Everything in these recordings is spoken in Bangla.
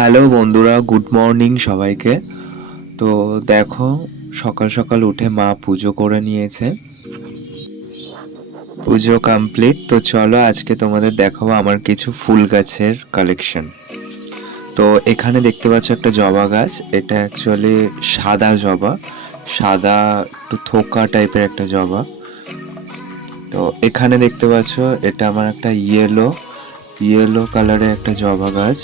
হ্যালো বন্ধুরা, গুড মর্নিং সবাইকে। তো দেখো, সকাল সকাল উঠে মা পুজো করে নিয়েছে। পুজো কমপ্লিট। তো চলো আজকে তোমাদের দেখাবো আমার কিছু ফুল গাছের কালেকশন। তো এখানে দেখতে পাচ্ছ একটা জবা গাছ। এটা অ্যাকচুয়ালি সাদা জবা, সাদা একটু থোকা টাইপের একটা জবা। তো এখানে দেখতে পাচ্ছ এটা আমার একটা ইয়েলো ইয়েলো কালারের একটা জবা গাছ।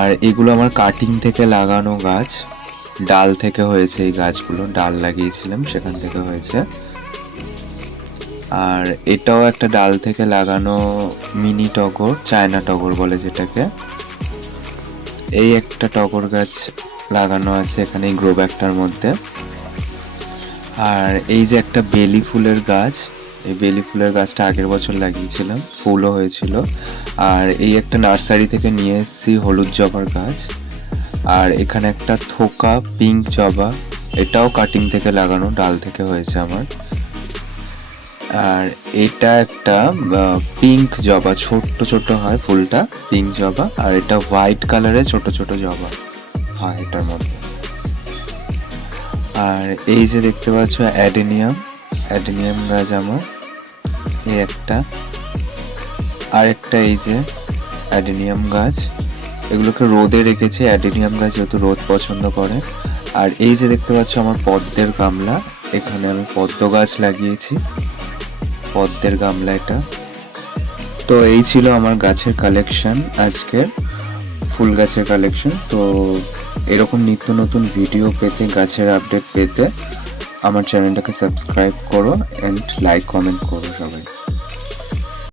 আর এগুলো আমার কাটিং থেকে লাগানো গাছ, ডাল থেকে হয়েছে। এই গাছগুলো ডাল লাগিয়েছিলাম, সেখান থেকে হয়েছে। আর এটাও একটা ডাল থেকে লাগানো মিনি টগর, চায়না টগর বলে যেটাকে। এই একটা টগর গাছ লাগানো আছে এখানে এই গ্রো ব্যাগটার মধ্যে। আর এই যে একটা বেলি ফুলের গাছ, এই বেলি ফুলের গাছটা আগের বছর লাগিয়েছিলাম, ফুলও হয়েছিল। আর এই একটা নার্সারি থেকে নিয়ে এসেছি হলুদ জবার গাছ। আর এখানে একটা থোকা পিঙ্ক জবা, এটাও কাটিং থেকে লাগানো, ডাল থেকে হয়েছে আমার। আর এটা একটা পিঙ্ক জবা, ছোট্ট ছোট হয় ফুলটা, পিঙ্ক জবা। আর এটা হোয়াইট কালারের ছোট ছোট জবা হয় এটার মধ্যে। আর এই যে দেখতে পাচ্ছ অ্যাডেনিয়াম, অ্যাডেনিয়াম গাছ আমার এই একটা। আর একটা এই যে অ্যাডেনিয়াম গাছ, এগুলোকে রোদে রেখেছি। অ্যাডেনিয়াম গাছ যেহেতু রোদ পছন্দ করে। আর এই যে দেখতে পাচ্ছ আমার পদ্মের গামলা, এখানে আমি পদ্ম গাছ লাগিয়েছি, পদ্মের গামলা এটা। তো এই ছিল আমার গাছের কালেকশন, আজকের ফুল গাছের কালেকশন। তো এরকম নিত্য নতুন ভিডিও পেতে, গাছের আপডেট পেতে আমার চ্যানেলটাকে সাবস্ক্রাইব করো অ্যান্ড লাইক কমেন্ট করো সবাই।